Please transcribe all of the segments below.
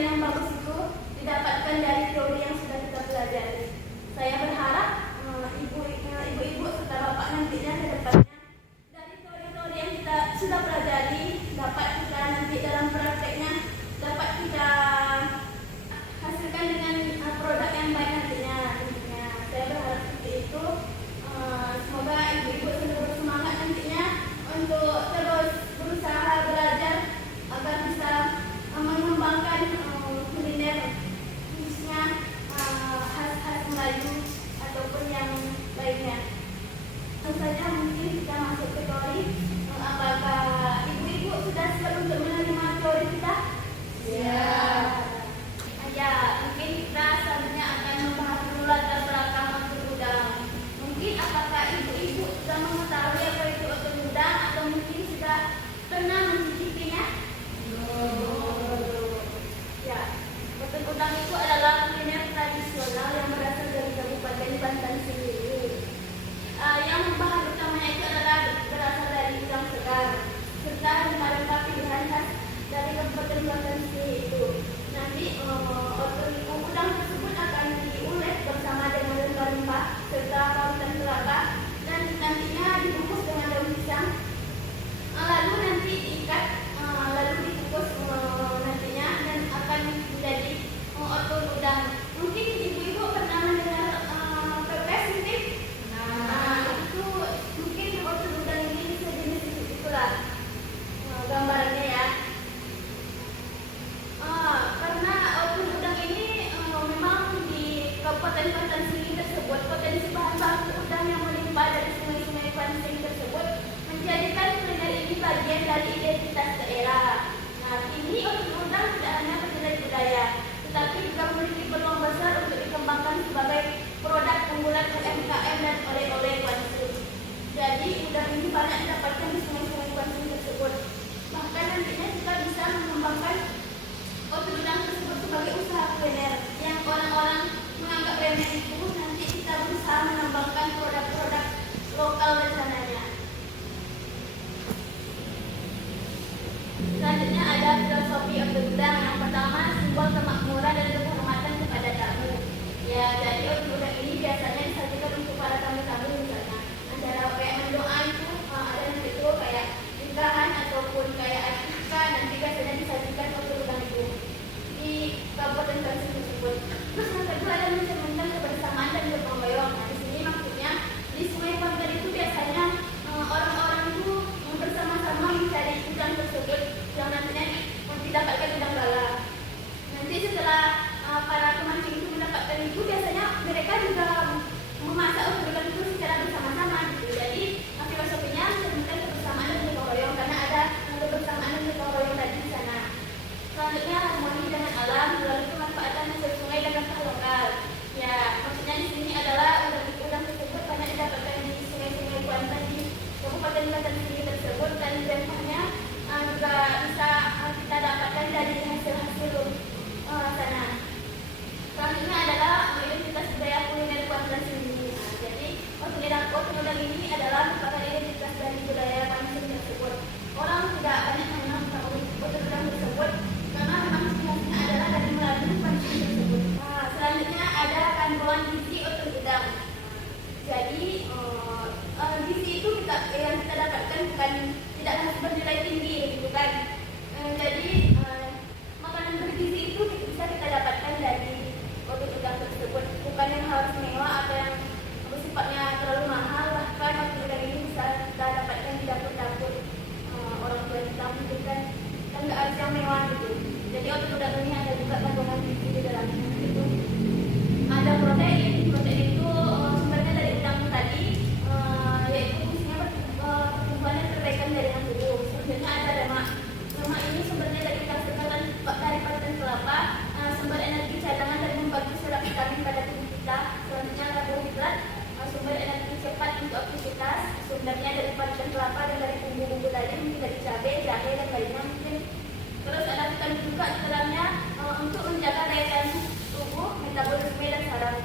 pembelajaran yang bagus itu didapatkan dari teori yang sudah kita pelajari. Saya berharap ibu-ibu serta bapak nantinya ke depannya dari teori-teori yang kita sudah pelajari dapat kita nanti dalam prakteknya dapat kita hasilkan dengan produk yang baik nantinya. Saya berharap seperti itu. Semoga ibu-ibu selalu bersemangat nantinya untuk terus berusaha belajar agar bisa mengembangkan kuliner khususnya khas Melayu ataupun yang lainnya. Tentu saja mungkin kita masuk ke teori. Apakah ibu-ibu sudah siap untuk menerima teori kita? Ya. Ya, mungkin kita selanjutnya akan membahas dulu latar belakang otot udang. Mungkin apakah ibu-ibu sudah mengetahui apa itu otot udang atau mungkin sudah pernah mencicipinya? Ya, otot udang itu adalah kuliner tradisional yang berasal dari Kabupaten Banten sendiri. Yang bahan utamanya itu adalah berasal dari udang segar serta rempah-rempah pilihan khas dari Kabupaten Banten sendiri itu. Nanti otot udang tersebut akan diulek bersama dengan rempah-rempah serta parutan kelapa dan nantinya dibungkus dengan daun pisang. Lalu nanti diikat, lalu dikukus nantinya dan akan menjadi otot udang. Mungkin ibu-ibu pernah mendengar pepes mungkin? Itu mungkin otot udang ini sejenis itulah gambarnya ya. Karena otot udang ini memang di Kabupaten Banten sendiri tersebut potensi bahan baku udang yang melimpah dari sungai-sungai Banten tersebut menjadikan kuliner ini bagian dari identitas daerah. Nah, kini otot udang tidak hanya menjadi budaya, tetapi juga memiliki peluang besar untuk dikembangkan sebagai produk unggulan UMKM dan oleh-oleh Banten. Jadi udang ini banyak didapatkan di sungai-sungai Banten tersebut. Bahkan nantinya kita bisa mengembangkan otot udang tersebut sebagai usaha kuliner yang orang-orang menganggap remeh itu. Nanti kita berusaha mengembangkan produk-produk lokal rencananya. Selanjutnya ada filosofi otot udang. Yang pertama, simbol kemakmuran dan kehormatan kepada tamu. Ya, jadi otot udang ini biasanya disajikan untuk para tamu-tamu misalnya. Antara kayak mendoa itu ada yang itu kayak nikahan ataupun kayak akikah, nanti biasanya disajikan otot udang itu di Kabupaten Banten tersebut. Terus yang kedua ada mencerminkan kebersamaan dan gotong royong. Nah, di sini maksudnya di Sungai Banten itu biasanya orang-orang itu bersama-sama mencari udang tersebut yang nantinya didapatkan udang galah. Nanti setelah para pemancing itu mendapatkan itu, biasanya mereka juga memasak otot udang itu secara bersama-sama gitu. Jadi filosofinya mencerminkan kebersamaan dan gotong royong karena ada kebersamaan dan gotong royong tadi di sana. Selanjutnya harmoni dengan alam melalui pemanfaatan hasil sungai dan rempah lokal. Ya, maksudnya di sini adalah udang tersebut banyak didapatkan di sungai-sungai Banten di Kabupaten Banten sendiri tersebut dan rempahnya juga bisa kita dapatkan dari hasil-hasil sana. Selanjutnya adalah identitas budaya kuliner Banten sendiri. Jadi otot udang ini adalah merupakan identitas dari budaya Banten tersebut. Orang tidak banyak mengenal otot udang tersebut karena memang ciri-cirinya adalah dari melalui Banten tersebut. Selanjutnya ada kandungan gizi otot udang. Jadi gizi itu yang kita dapatkan bukan tidak harus bernilai tinggi, gitu kan? Jadi makanan bergizi itu bisa kita dapatkan dari otot udang tersebut, bukan yang harus mewah atau yang sifatnya terlalu mahal. Bahkan otot udang ini bisa kita dapatkan di dapur-dapur orang tua kita, mungkin kan nggak harus yang mewah gitu. Jadi otot udang ini ada juga kandungan gizi di dalamnya. Itu ada protein itu sumbernya dari udang tadi, yaitu fungsinya pertumbuhan dan perbaikan jaringan tubuh. Selanjutnya ada lemak. Lemak ini sumbernya dari parutan kelapa, sumber energi cadangan dan membagi serap vitamin pada tubuh kita. Selanjutnya karbohidrat, sumber energi cepat untuk aktivitas, sumbernya dari parutan kelapa dan dari bumbu-bumbu tadi, mungkin dari cabai, jahe dan lainnya mungkin. Terus ada vitamin juga di dalamnya untuk menjaga daya tahan tubuh, metabolisme dan saraf.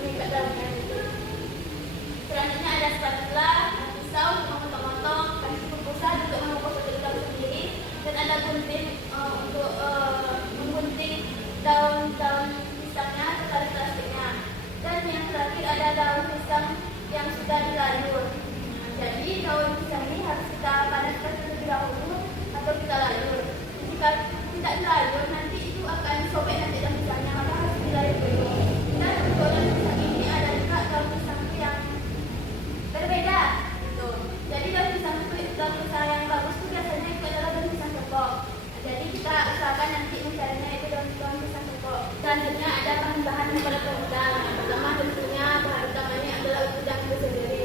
mengikat daunnya gitu. Selanjutnya ada spatula, pisau untuk memotong-motong, kaki pembusat untuk mengukus daun sendiri, dan ada gunting untuk menggunting daun-daun pisangnya sekali plastiknya. Dan yang terakhir ada daun pisang yang sudah dilalur. Jadi daun pisang ini harus kita panaskan terlebih dahulu atau kita lalur. Jika tidak dilalur nanti itu akan sobek nanti daun pisangnya, maka harus dilalur dulu. Dan untuk daun pisang ini ada juga daun pisang yang berbeda gitu. Jadi daun pisang yang bagus itu biasanya itu adalah daun pisang cokok. Jadi kita usahakan nanti mencarinya itu daun pisang cokok. Selanjutnya ada bahan-bahan pada udang. Pertama tentunya bahan utamanya adalah udang itu sendiri.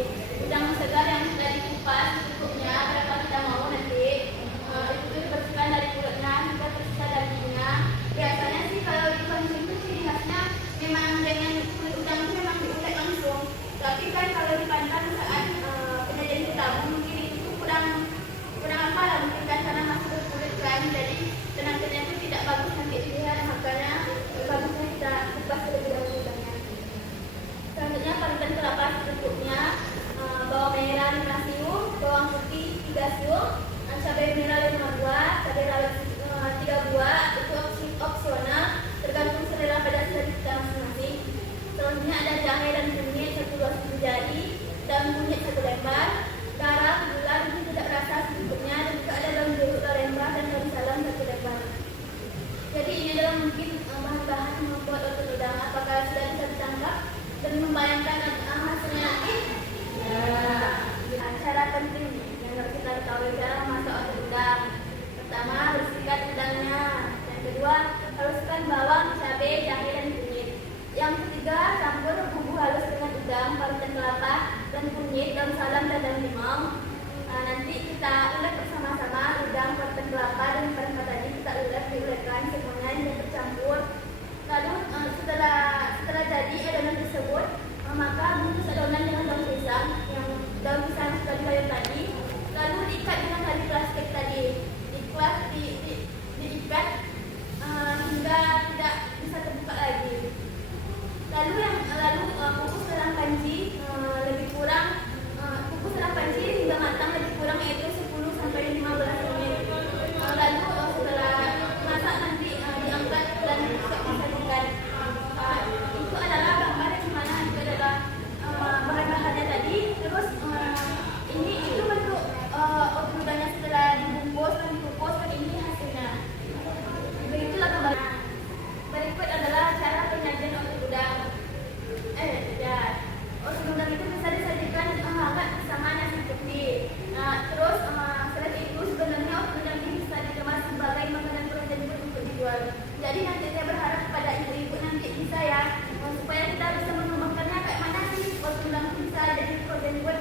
Udang segar yang sudah dikupas cukupnya berapa kita mau nanti itu dibersihkan dari kulitnya hingga tersisa dagingnya. Biasanya sih kalau di konsumsi itu ciri khasnya memang dengan kulit udang itu memang diulek langsung. Tapi kan kalau dipandang saat penyajian kita mungkin itu kurang apa lah, mungkin kan karena masuk ke kulit kan, jadi tenaganya itu tidak bagus nanti dilihat, makanya bagusnya kita kupas terlebih dahulu udangnya. Selanjutnya parutan kelapa secukupnya, bawang merah 5 siung, bawang putih 3 siung, cabai merah 5 buah, cabai rawit 3 buah, itu opsional tergantung selera pedas dari kita masing-masing. Selanjutnya ada jahe dan kunyit 1-2 jari, daun kunyit 1 lembar, garam, gula, ini tidak rasa secukupnya, dan juga ada daun jeruk 2 lembar dan daun salam 1 lembar. Jadi ini adalah mungkin bahan-bahan membuat otot udang. Apakah sudah bisa ditangkap dan membayangkan hasilnya nanti? Cara penting yang harus kita ketahui cara memasak otot udang. Pertama, bersihkan udangnya. Yang kedua, haluskan bawang, cabai, jahe, dan kunyit. Yang ketiga, campur bumbu halus dengan udang, parutan kelapa, dan kunyit, daun salam, dan daun limau. Nanti kita ulek bersama-sama udang, parutan kelapa, dan rempah tadi kita diulekkan semuanya hingga tercampur. Lalu setelah jadi adonan tersebut, maka bungkus adonan dengan daun pisang yang daun pisang sudah dilalur tadi, lalu diikat dengan tali plastik tadi, diikat hingga tidak bisa terbuka lagi. Lalu kukus dalam panci kukus dalam panci hingga matang lebih kurang yaitu 10-15 menit. Lalu setelah masak nanti diangkat dan disajikan. Itu adalah gambar di mana itu adalah bahan-bahannya tadi. Terus itu bentuk otot udangnya setelah dibungkus dan dikukus, dan ini hasilnya. Begitulah gambarnya. Berikut adalah cara penyajian otot udang. Otot udang itu bisa disajikan hangat bersama nasi putih. Terus selain itu sebenarnya otot udang ini bisa dikemas sebagai makanan protein untuk dijual. Jadi nanti saya berharap kepada ibu-ibu nanti bisa ya, supaya kita bisa mengembangkannya kayak mana sih otot udang bisa jadi protein food,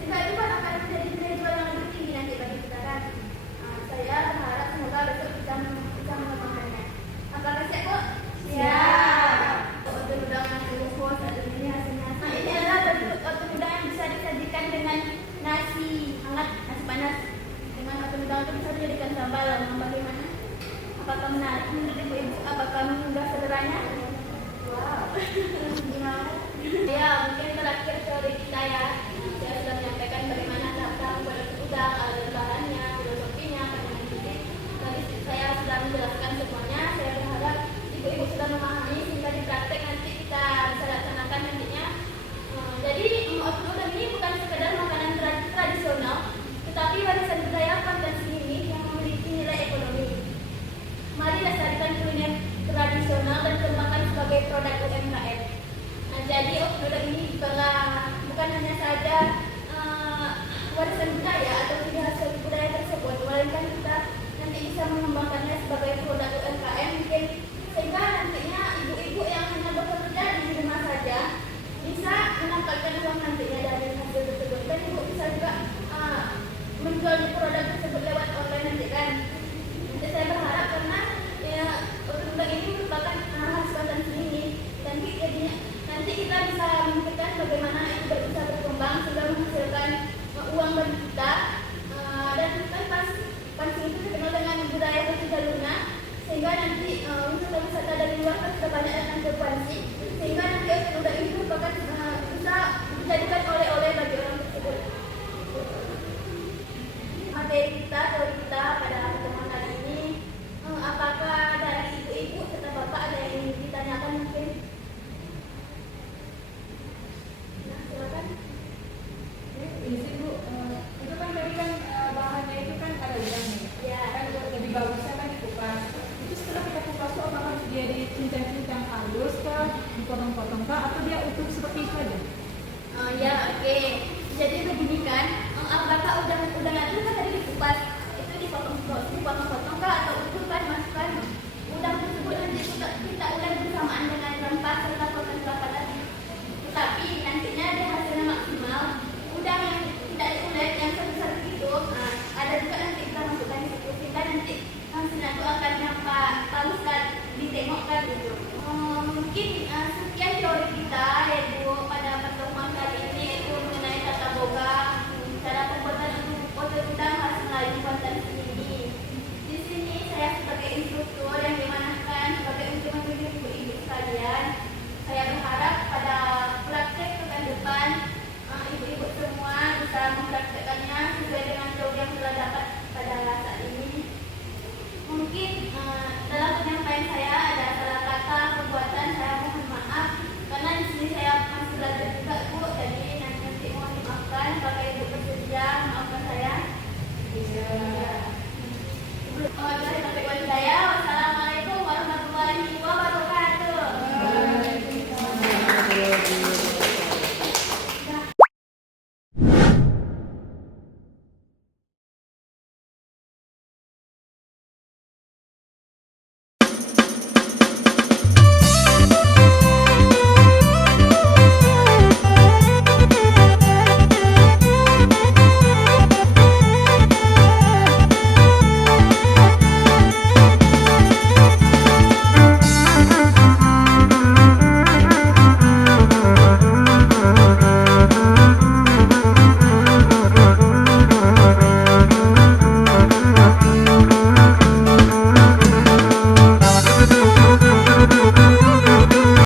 sehingga itu kan akan menjadi nilai jual yang lebih tinggi nanti bagi kita kan. Saya berharap semoga besok bisa mengembangkannya. Apakah siap, Bu? Siap. Otot udang yang dikukus dan ini hasilnya. Ini adalah bentuk otot udang yang bisa disajikan dengan nasi hangat, nasi panas. Dengan otot udang itu bisa dijadikan sambal. Bagaimana? Apakah menarik menurut ibu-ibu? Apakah mengunggah saudaranya? Wow. Gimana? Ya, mungkin terakhir teori kita ya. Saya sudah menyampaikan bagaimana cara membuat otot udang, alat bahannya, filosofinya, pandangan titik. Tadi saya sudah menjelaskan semuanya. Saya berharap ibu-ibu sudah memahami sehingga di praktek nanti kita bisa laksanakan nantinya. Jadi otot udang ini bukan sekedar makanan tradisional, tetapi warisan budaya Pancasila ini yang memiliki nilai ekonomi. Mari lestarikan kuliner tradisional dan kembangkan sebagai produk UMKM. Jadi otot udang ini bukan hanya saja warisan budaya atau ciri khas budaya tersebut, melainkan kita nanti bisa mengembangkannya sebagai produk UMKM mungkin, sehingga nantinya ibu-ibu yang hanya bekerja di rumah saja bisa mendapatkan uang nantinya dari hasil tersebut, dan ibu bisa juga menjual produk tersebut lewat online nanti kan. Nanti saya berharap karena otot udang ini merupakan khas Pancasila ini, dan nanti kita bisa memikirkan bagaimana itu bisa berkembang sehingga menghasilkan uang bagi kita. Dan kan Pancasila itu terkenal dengan budaya berjalurnya, sehingga nanti wisata-wisata dari luar kan sudah banyak datang ke Pancasila, sehingga nanti otot udang itu Oke, jadi begini kan, apakah udang itu kan